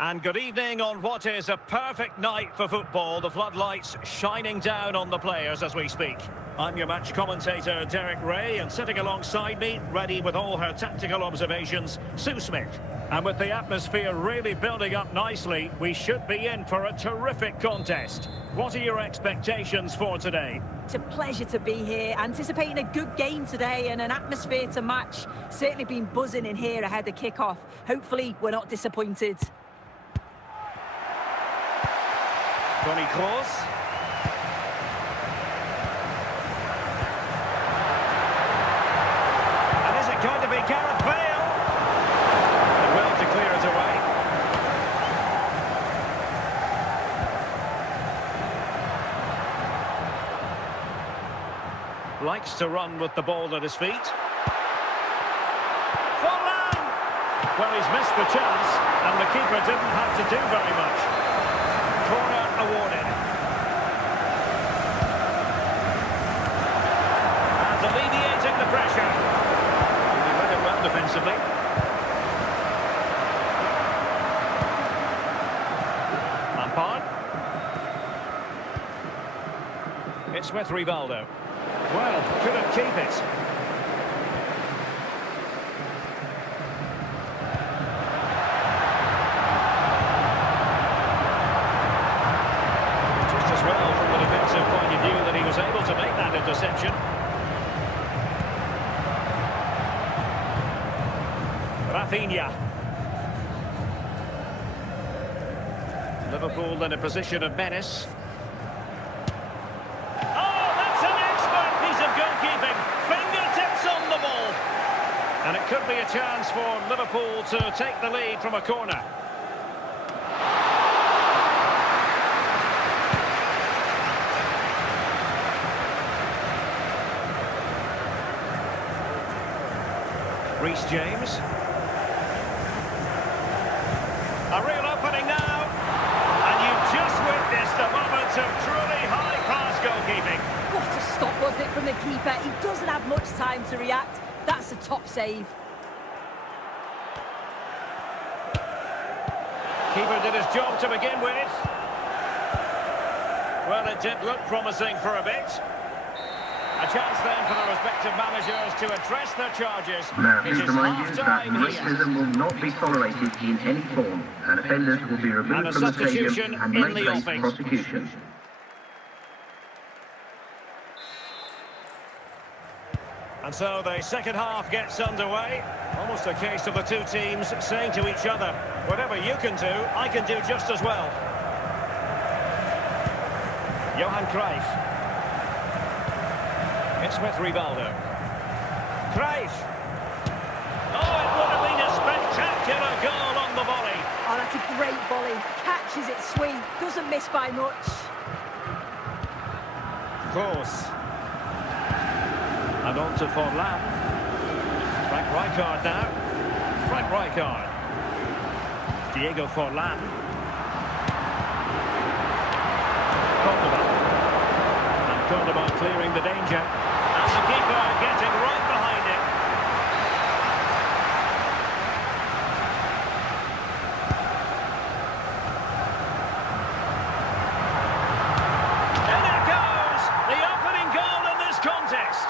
And good evening on what is a perfect night for football. The floodlights shining down on the players as we speak. I'm your match commentator, Derek Ray, and sitting alongside me, ready with all her tactical observations, Sue Smith. And with the atmosphere really building up nicely, we should be in for a terrific contest. What are your expectations for today? It's a pleasure to be here, anticipating a good game today and an atmosphere to match. Certainly been buzzing in here ahead of kick-off. Hopefully we're not disappointed. Toni Kroos. And is it going to be Gareth Bale? Well to clear it away. Likes to run with the ball at his feet. Forlan! Well, he's missed the chance, and the keeper didn't have to do very much. Corner awarded. And alleviating the pressure. He read it well defensively. Lampard. It's with Rivaldo. Well, couldn't keep it. Able to make that interception. Rafinha. Liverpool in a position of menace. Oh, that's an expert piece of goalkeeping. Fingertips on the ball. And it could be a chance for Liverpool to take the lead from a corner. Reece James. A real opening now. And you've just witnessed a moment of truly high-class goalkeeping. What a stop was it from the keeper. He doesn't have much time to react. That's a top save. Keeper did his job to begin with. Well, it did look promising for a bit. A chance then for the respective managers to address their charges. Now, It this is reminds you that half-time here. racism will not be tolerated in any form, and offenders will be And removed a from the substitution stadium and in may the face offing. prosecution. And so the second half gets underway. Almost a case of the two teams saying to each other, whatever you can do, I can do just as well. Johan Cruyff. It's with Rivaldo. Cruyff. Oh, it would have been a spectacular goal on the volley. Oh, that's a great volley. Catches it sweet. Doesn't miss by much. Kroos. And on to Forlan. Frank Rijkaard now. Frank Rijkaard. Diego Forlan. Cordoba. And Cordoba clearing the danger. And the keeper getting right behind it. And it goes! The opening goal in this contest.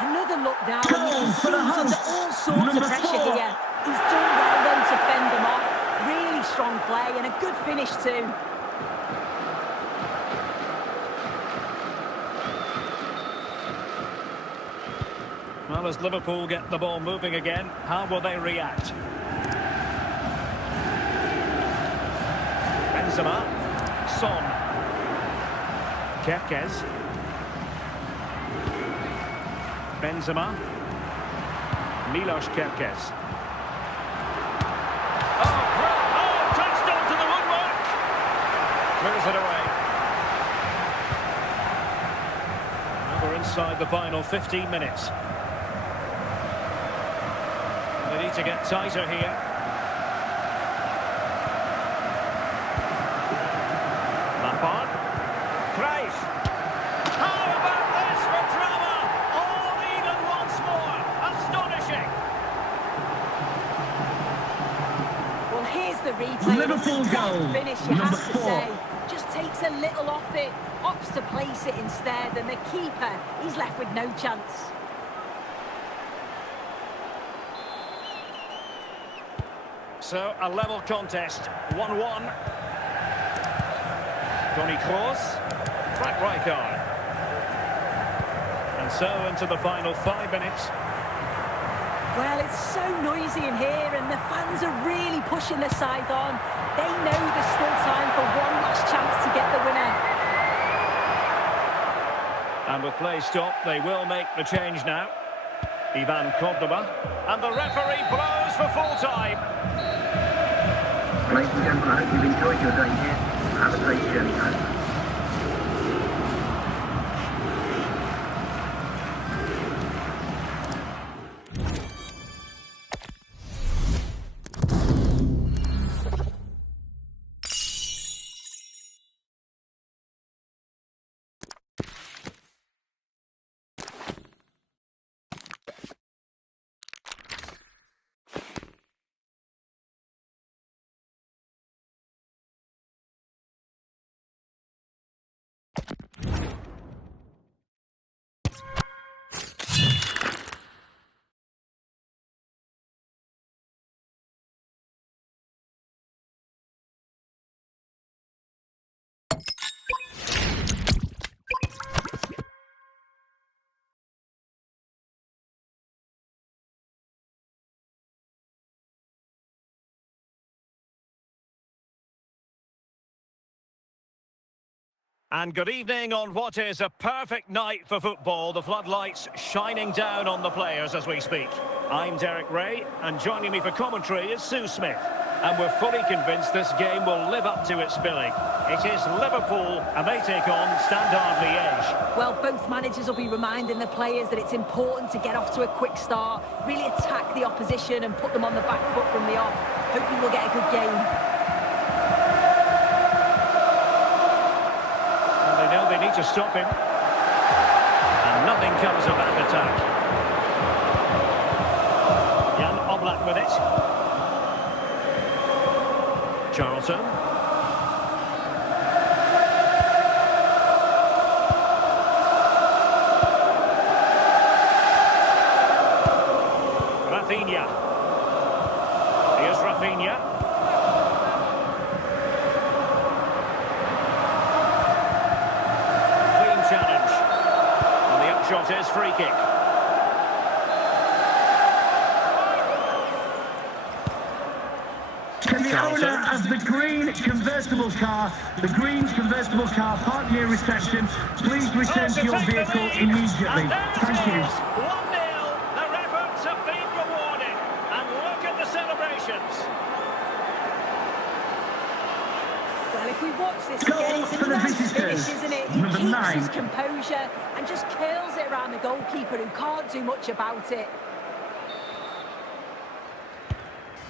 Another look now, and you can see he's under all sorts of pressure here. He's done well then to fend them off. Really strong play and a good finish too. Well, as Liverpool get the ball moving again, how will they react? Benzema. Son. Kerkez. Benzema. Milos Kerkez. Oh, touched onto the woodwork. Clears it away. Now we're inside the final 15 minutes. They need to get tighter here. Lampard. Cruyff. How about this for drama? All even once more. Astonishing. Fantastic finish, you have to say. Just takes a little off it, opts to place it instead, and the keeper, he's left with no chance. So, a level contest, 1-1. Toni Kroos, Frank Rijkaard. And so into the final 5 minutes. Well, it's so noisy in here, and the fans are really pushing the side on. They know there's still time for one last chance to get the winner. And with play stopped, they will make the change now. Ivan Cordoba. And the referee blows for full-time. Ladies and gentlemen, I hope you've enjoyed your day here. Have a great journey home. And good evening on what is a perfect night for football. The floodlights shining down on the players as we speak. I'm Derek Ray, and joining me for commentary is Sue Smith. And we're fully convinced this game will live up to its billing. It is Liverpool, and they take on Standard Liège. Well, both managers will be reminding the players that it's important to get off to a quick start, really attack the opposition and put them on the back foot from the off. Hopefully we'll get a good game. They need to stop him. And nothing comes of that attack. Jan Oblak with it. Charlton. Rafinha. Here's Rafinha. Challenge. And the upshot is free kick. Can the owner of the green convertible car, park near reception, please return to your vehicle immediately? Thank you. 1-0. Their efforts have been rewarded. And look at the celebrations. Well, if we watch this again, it's a nice finish, isn't it? He keeps his composure and just curls it around the goalkeeper who can't do much about it.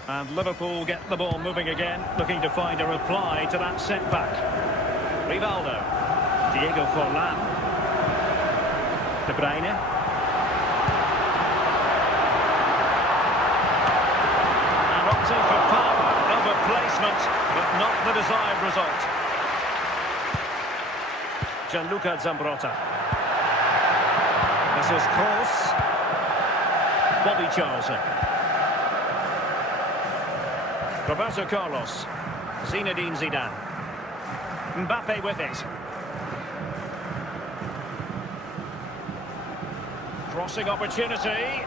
And Liverpool get the ball moving again, looking to find a reply to that setback. Rivaldo. Diego Forlan. De Bruyne. And opting for power over placement, but not the desired result. Gianluca Zambrotta. This is Kroos. Bobby Charlton. Roberto Carlos. Zinedine Zidane. Mbappe with it. Crossing opportunity.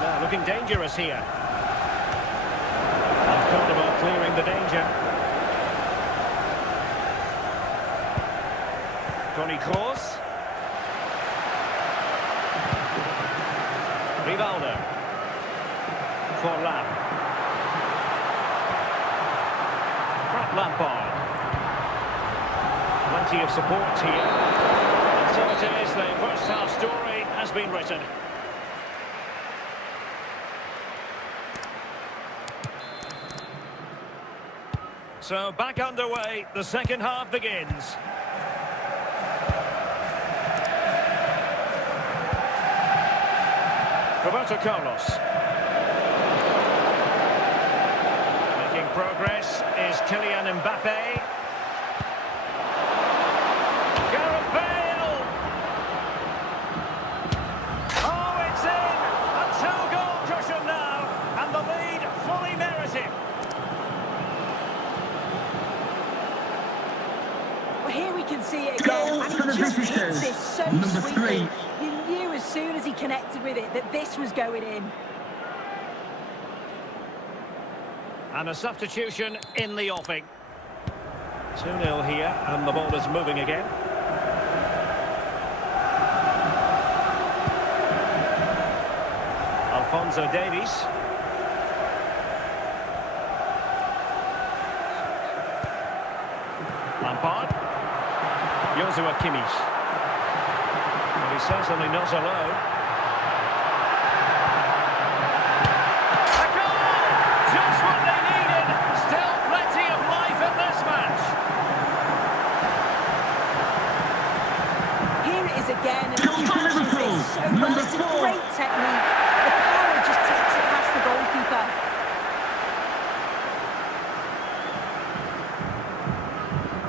Now looking dangerous here. And Cordoba clearing the danger. Toni Kroos. Rivaldo. Forlan. Lampard. Plenty of support here. And so it is, the first half story has been written. So back underway, the second half begins. Roberto Carlos. Making progress is Kylian Mbappe. Gareth Bale! Oh, it's in! A two-goal cushion now, and the lead fully merited. Well, here we can see it again, Goal and for the he just visitors. hits this so Number sweetly. 3. You knew as soon as he connected with it that this was going in. And a substitution in the offing. 2-0 here, and the ball is moving again. Alphonso Davies. Lampard. Joshua Kimmich. Well, he's certainly not alone. A goal! Just what they needed. Still plenty of life in this match. Here it is again, and Goal he for catches Liverpool. it so well. Number It's a 4. great technique. The power just takes it past the goalkeeper.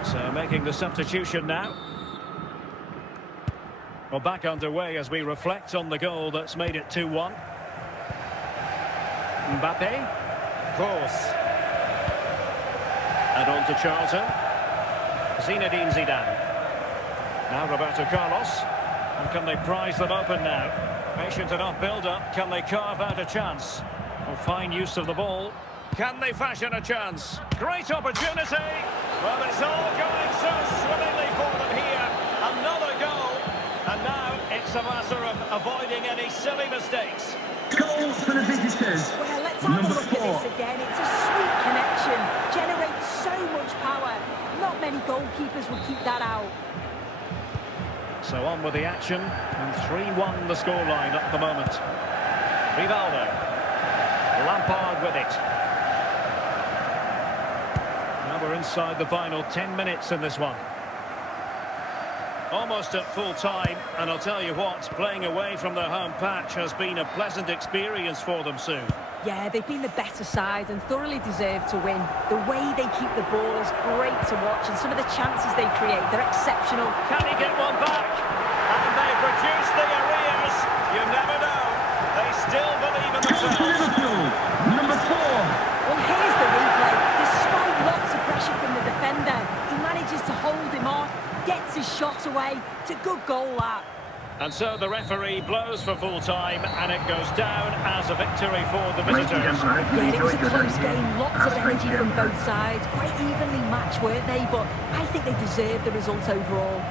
So making the substitution now. Well, back underway as we reflect on the goal that's made it 2-1. Mbappe. Kroos. And on to Charlton. Zinedine Zidane. Now Roberto Carlos. And can they prize them open now? Patient enough build-up. Can they carve out a chance? Well, fine use of the ball. Can they fashion a chance? Great opportunity. Well, it's all going so swimmingly for them here. Another goal. And now it's a matter of avoiding any silly mistakes. Goal for the visitors. Well, let's have a Number look 4. at this again. It's a sweet connection. Generates so much power. Not many goalkeepers will keep that out. So on with the action, and 3-1 the scoreline at the moment. Rivaldo. Lampard with it. Now we're inside the final 10 minutes in this one. Almost at full time, and I'll tell you what, playing away from their home patch has been a pleasant experience for them soon. Yeah, they've been the better side and thoroughly deserve to win. The way they keep the ball is great to watch, and some of the chances they create, they're exceptional. Can he get one back? And they've reduced the arrears. You never know. They still believe in Goal for themselves. Liverpool. Number 4. Well, here's the replay. Despite lots of pressure from the defender, he manages to hold him off, gets his shot away. It's a good goal, that. And so the referee blows for full time, and it goes down as a victory for the Ladies and visitors. gentlemen, if you Yeah, it was enjoyed a your close day game, here, lots of ask energy for from your both sides. Quite evenly matched, weren't they? But I think they deserve the result overall.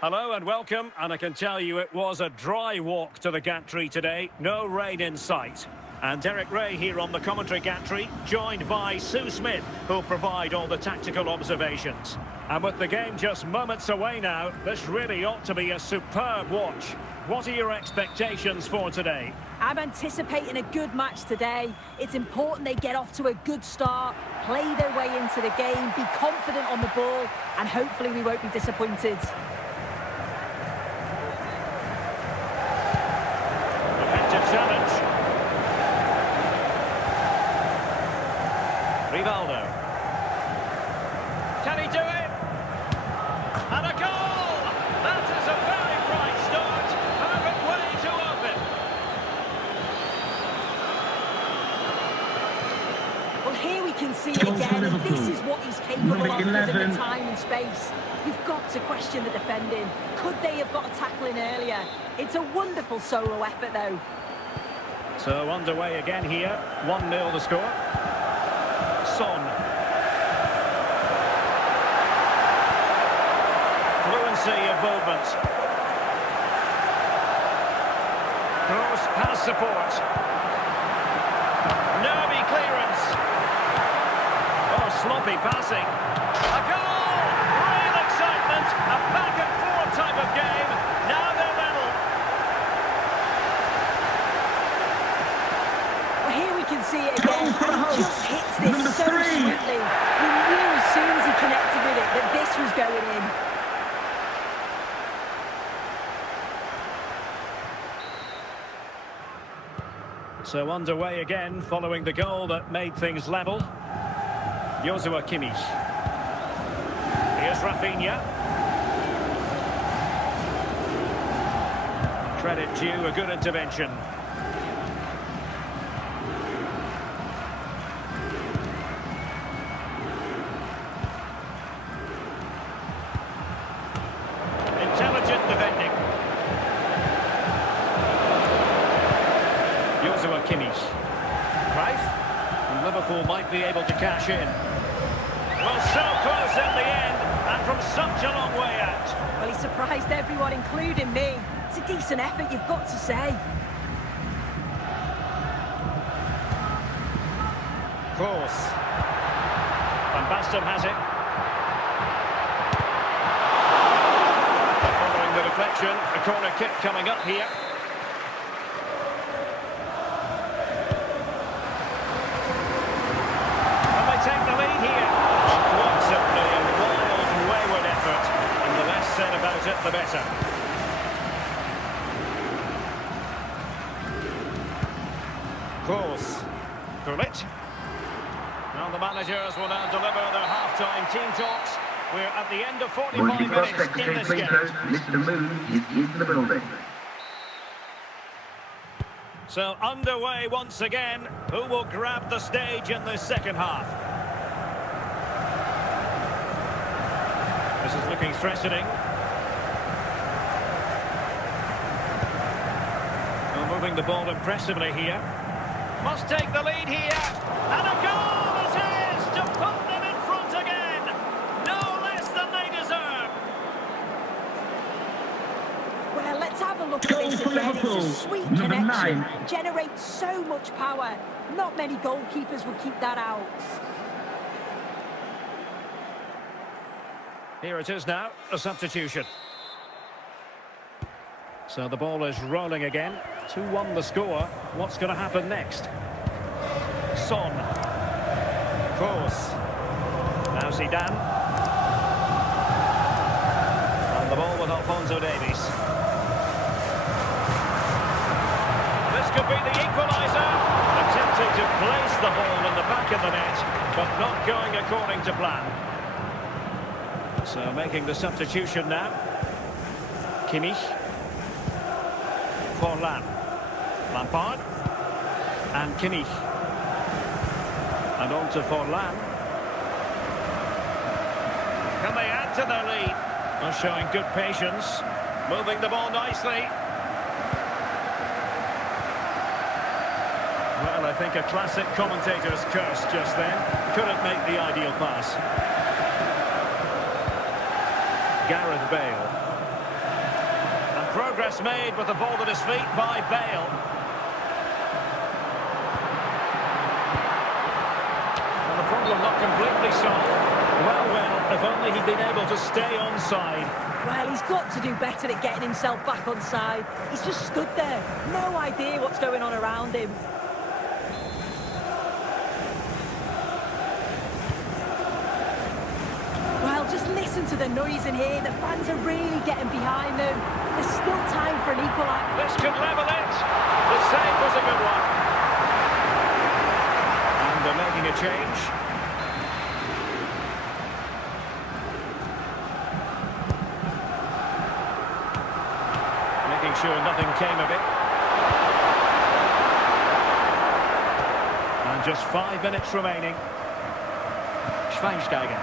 Hello and welcome, and I can tell you it was a dry walk to the gantry today. No rain in sight. And Derek Ray here on the commentary gantry, joined by Sue Smith, who'll provide all the tactical observations. And with the game just moments away now, this really ought to be a superb watch. What are your expectations for today? I'm anticipating a good match today. It's important they get off to a good start, play their way into the game, be confident on the ball, and hopefully we won't be disappointed. Effective challenge. Rivaldo. Can he do it? And a goal! That is a very bright start. Perfect way to open. Well, here we can see it again, and this is what he's capable of given the time and space. You've got to question the defending. Could they have got a tackle in earlier? It's a wonderful solo effort, though. So underway again here. 1-0 the score. Son. Fluency of movement. Kroos has support. Nervy clearance. Oh, sloppy passing. A goal! Real excitement. A back and forth type of game. Now they're level. Well, here we can see it again. And he just hits this so sweetly. He knew as soon as he connected with it that this was going in. So underway again, following the goal that made things level. Joshua Kimmich. Here's Rafinha. Credit due, a good intervention. Intelligent defending. Joshua Kimmich. Cruyff. And Liverpool might be able to cash in. Well, so close in the end, and from such a long way out. Well, he surprised everyone, including me. It's a decent effort, you've got to say. Kroos. Van Basten has it. Following the deflection, a corner kick coming up here. And they take the lead here. Quite simply a wild, wayward effort. And the less said about it, the better. Kroos. Gullit. Now the managers will now deliver their half-time team talks. We're at the end of 45 minutes in this game. Mr. Moon is in the building. So underway once again. Who will grab the stage in this second half? This is looking threatening. Well, moving the ball impressively here. Must take the lead here. And a goal it is to put them in front again. No less than they deserve. Well, let's have a look at this again. It's a sweet connection. Generates so much power. Not many goalkeepers would keep that out. Here it is now, a substitution. So the ball is rolling again. 2-1 the score. What's going to happen next? Son. Kroos. Now Zidane. And the ball with Alphonso Davies. This could be the equaliser. Attempting to place the ball in the back of the net, but not going according to plan. So making the substitution now. Kimmich. Forlan. Lampard. And Kimmich. And on to Forlan. Can they add to their lead? Well, showing good patience. Moving the ball nicely. Well, I think a classic commentator's curse just then. Couldn't make the ideal pass. Gareth Bale. And progress made with the ball at his feet by Bale. And the problem not completely solved. Well, if only he'd been able to stay onside. Well, he's got to do better at getting himself back onside. He's just stood there. No idea what's going on around him. Just listen to the noise in here. The fans are really getting behind them. There's still time for an equaliser. This could level it. The save was a good one. And they're making a change. nothing came of it. And just 5 minutes remaining. Schweinsteiger.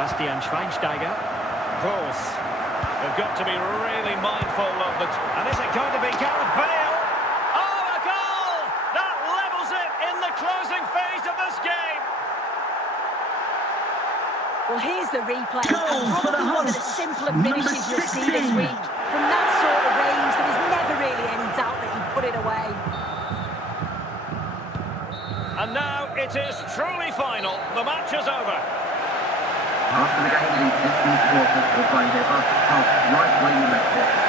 Bastian Schweinsteiger. Gross. They've got to be really mindful of the... And is it going to be Gareth Bale? Oh, a goal! That levels it in the closing phase of this game. Well, here's the replay. Goal for the Probably one of the hosts. simpler finishes you'll see this week. From that sort of range, there was never really any doubt that he'd put it away. And now it is truly final. The match is over. After the game, the existing supporters will find their bus parked right where you left it.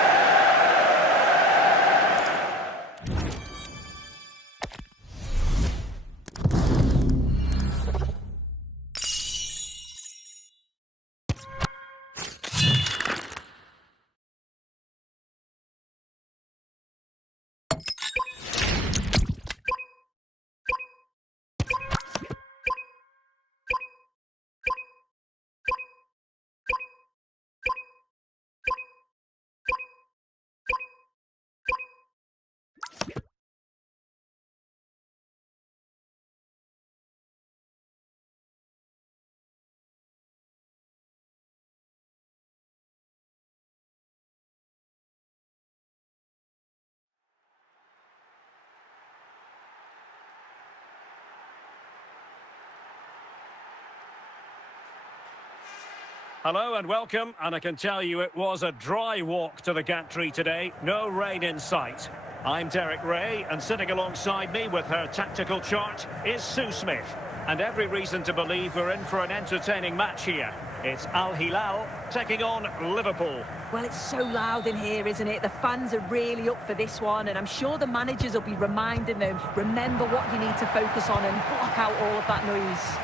Hello and welcome, and I can tell you it was a dry walk to the gantry today, no rain in sight. I'm Derek Ray, and sitting alongside me with her tactical chart is Sue Smith. And every reason to believe we're in for an entertaining match here. It's Al Hilal taking on Liverpool. Well, it's so loud in here, isn't it? The fans are really up for this one, and I'm sure the managers will be reminding them, remember what you need to focus on and block out all of that noise.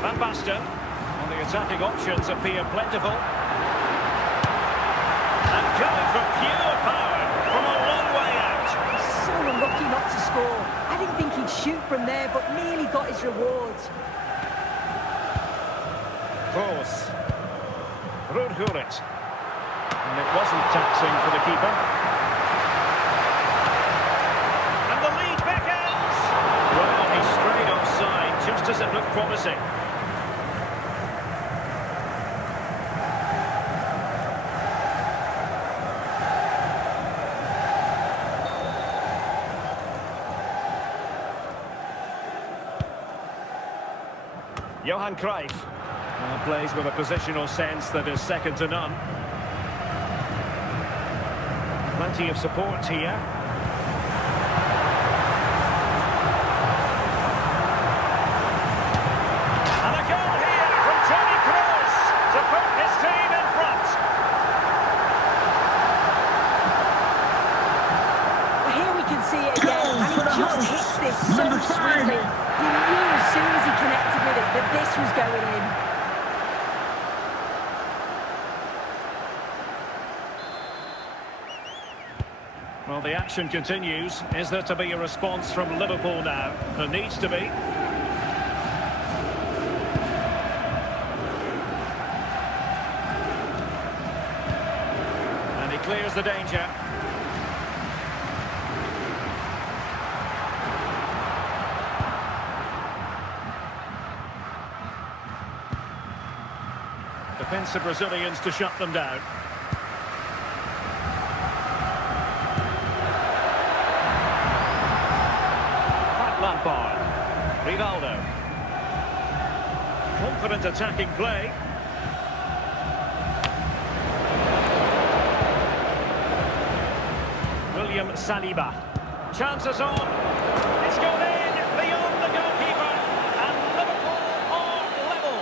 Van Basten. The attacking options appear plentiful. And going for pure power from a long way out. He's so unlucky not to score. I didn't think he'd shoot from there, but nearly got his rewards. Gross. Rudhurit. And it wasn't taxing for the keeper. And the lead beckons. Well, he strayed offside just as it looked promising. Johan Cruyff plays with a positional sense that is second to none. Plenty of support here. And a goal here from Toni Kroos to put his team in front. Well, here we can see it again, and he just hits this so sweetly. He knew as soon as he connected with it that this was going in. Well, the action continues. Is there to be a response from Liverpool now? There needs to be. And he clears the danger. Defensive Brazilians to shut them down. Lampard. Rivaldo. Confident attacking play. William Saliba. Chances on. It's gone in beyond the goalkeeper. And Liverpool are level.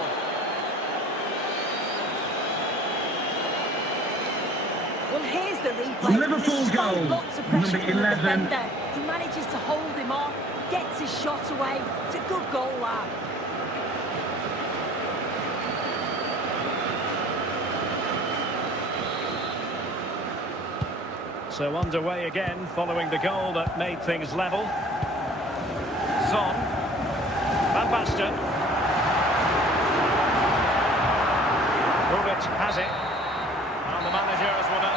Well, here's the replay. Liverpool Despite goal, lots of pressure number from the 11. defender, he manages to hold him off, gets his shot away. It's a good goal, that. So underway again, following the goal that made things level. Son. Van Basten. Rudhurit has it. And the managers will now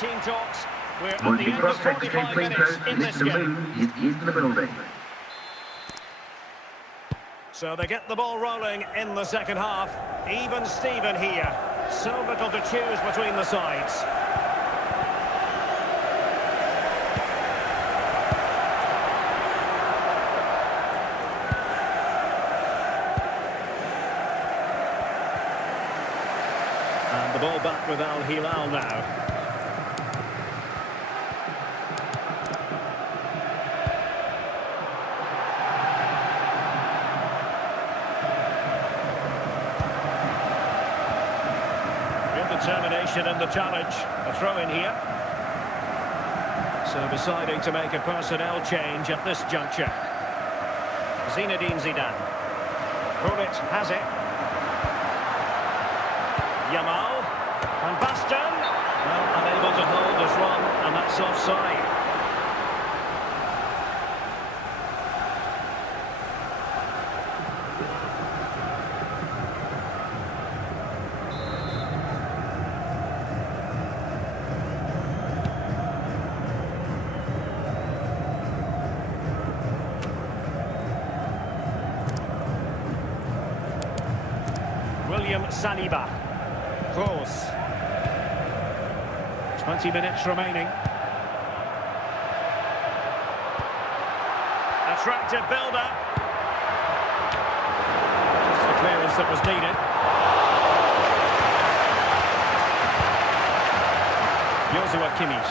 team talks. We're at Once the the end of prospect became 45 free minutes throws, in this Mr. game. Moon is into the building. So they get the ball rolling in the second half. Even Steven here. So little to choose between the sides. And the ball back with Al Hilal now. Determination in the challenge. A throw in here. So deciding to make a personnel change at this juncture. Zinedine Zidane. Gullit has it. Yamal. And Baston. Well, unable to hold his run, and that's offside. Saliba. Close. 20 minutes remaining. Attractive build-up. Just the clearance that was needed. Joshua Kimmich.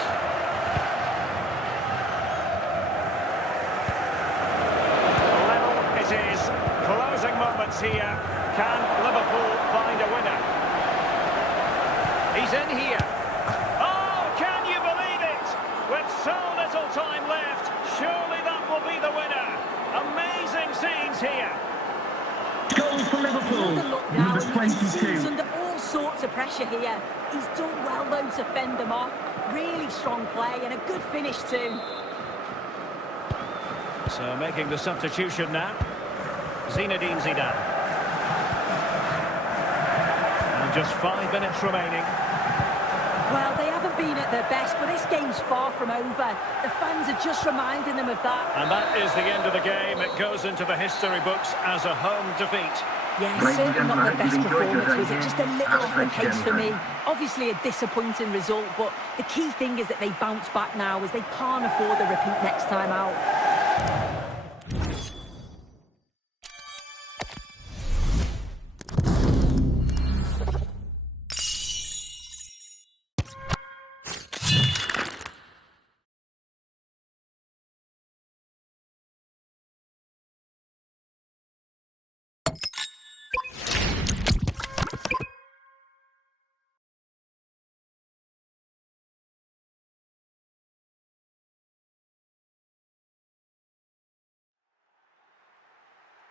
Level it is. Closing moments here. Can Liverpool find a winner? He's in here. Oh, can you believe it? With so little time left, surely that will be the winner. Amazing scenes here. Goal for Liverpool. Number 22. He's under all sorts of pressure here. He's done well though to fend them off. Really strong play and a good finish too. So making the substitution now. Zinedine Zidane. Just 5 minutes remaining. Well, they haven't been at their best, but this game's far from over. The fans are just reminding them of that. And that is the end of the game. It goes into the history books as a home defeat. Yeah, certainly not the best performance, was it? Just a little off the pace for me. Obviously a disappointing result, but the key thing is that they bounce back now, as they can't afford a repeat next time out.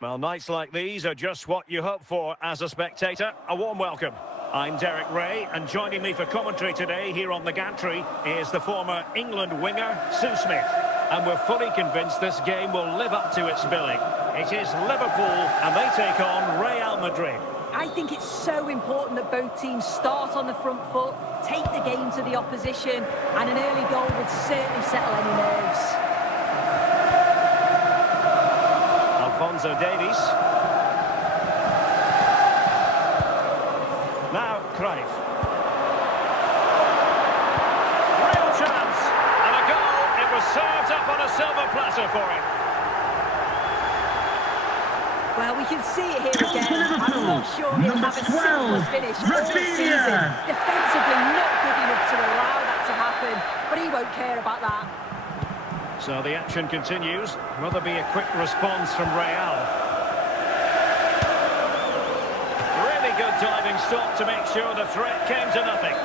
Well, nights like these are just what you hope for as a spectator. A warm welcome. I'm Derek Ray, and joining me for commentary today here on the gantry is the former England winger, Sue Smith. And we're fully convinced this game will live up to its billing. It is Liverpool, and they take on Real Madrid. I think it's so important that both teams start on the front foot, take the game to the opposition, and an early goal would certainly settle any nerves. Alphonso Davies. Now Cruyff. Real chance. And a goal. It was served up on a silver platter for him. Well, we can see it here again. I'm not sure he'll have a similar finish all season. Defensively not good enough to allow that to happen, but he won't care about that. So the action continues. Will there be a quick response from Real? Really good diving stop to make sure the threat came to nothing.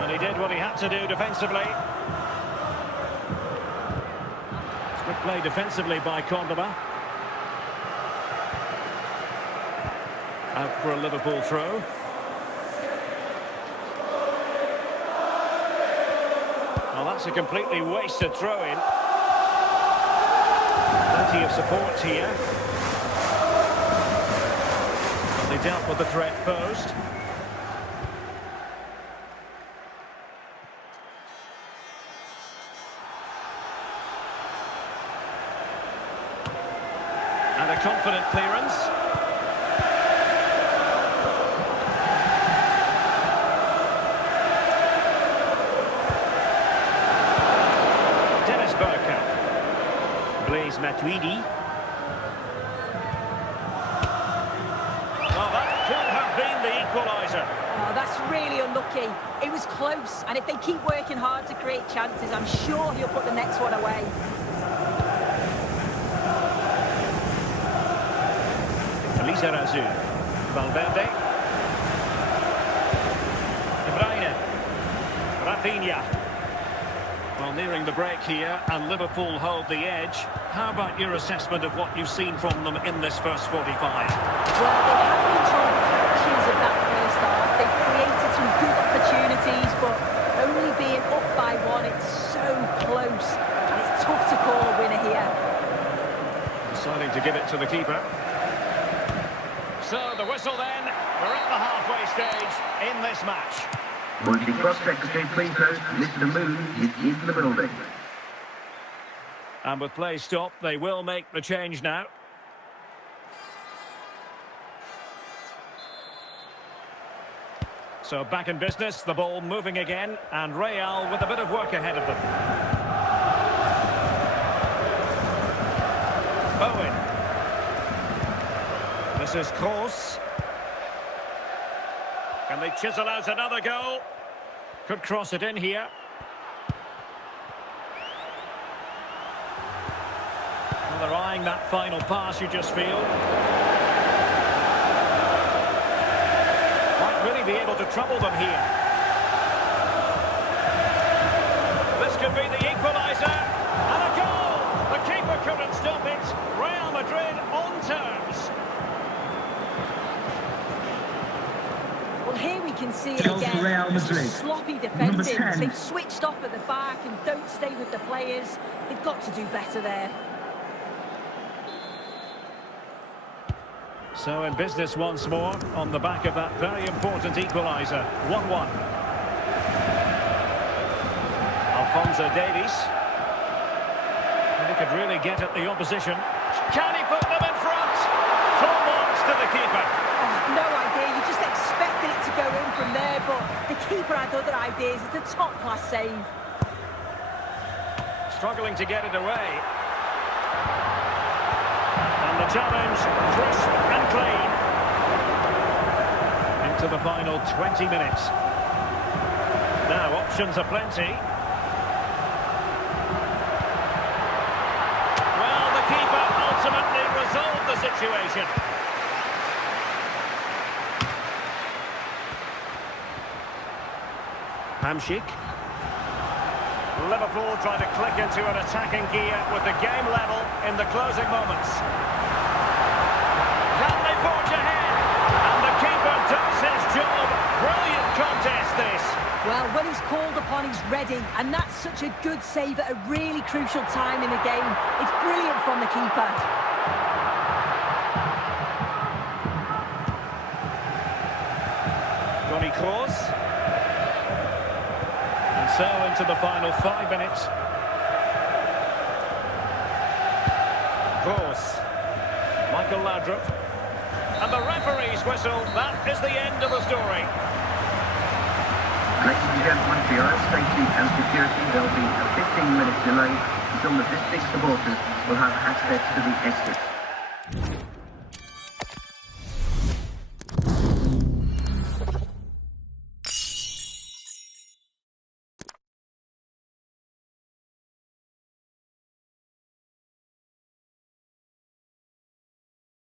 And he did what he had to do defensively. Good play defensively by Cordoba. Out for a Liverpool throw. Well, that's a completely wasted throw-in. Plenty of support here. dealt with the threat posed. And a confident clearance. Blaise Matuidi. Well, that could have been the equaliser. Oh, that's really unlucky. It was close, and if they keep working hard to create chances, I'm sure he'll put the next one away. Elisa Razu. Valverde. De Bruyne. Rafinha. Well, nearing the break here, and Liverpool hold the edge. How about your assessment of what you've seen from them in this first 45? Well, they have controlled patches of that first half. They've created some good opportunities, but only being up by one, it's so close, and it's tough to call a winner here. Deciding to give it to the keeper. So, the whistle then. We're at the halfway stage in this match. Would the cross secretary please note Mr. Moon is in the building. And with play stopped, they will make the change now. So back in business, the ball moving again, and Real with a bit of work ahead of them. Bowen. This is Kroos. Can they chisel out another goal? Could cross it in here. Well, they're eyeing that final pass, you just feel. Might really be able to trouble them here. This could be the equaliser. And a goal! The keeper couldn't stop it. Real Madrid on terms. Well, here we can see it again. Real Madrid. Sloppy defending. They've switched off at the back and don't stay with the players. They've got to do better there. So in business once more on the back of that very important equaliser. 1-1. Alphonso Davies. And he could really get at the opposition. Can he put them in front? Full marks to the keeper. Oh, no idea. You just expected it to go in from there, but the keeper had other ideas. It's a top-class save. Struggling to get it away. And the challenge, crisp and clean. Into the final 20 minutes. Now, options are plenty. Well, the keeper ultimately resolved the situation. Hamšík. Liverpool trying to click into an attacking gear with the game level in the closing moments. Can they forge ahead? And the keeper does his job. Brilliant contest, this. Well, when he's called upon, he's ready. And that's such a good save at a really crucial time in the game. It's brilliant from the keeper. Toni Kroos. And so into the final 5 minutes. Kroos. Michael Laudrup. And the referee's whistle. That is the end of the story. Ladies and gentlemen, for your own safety and security, there will be a 15-minute delay until the district supporters will have access to the exit.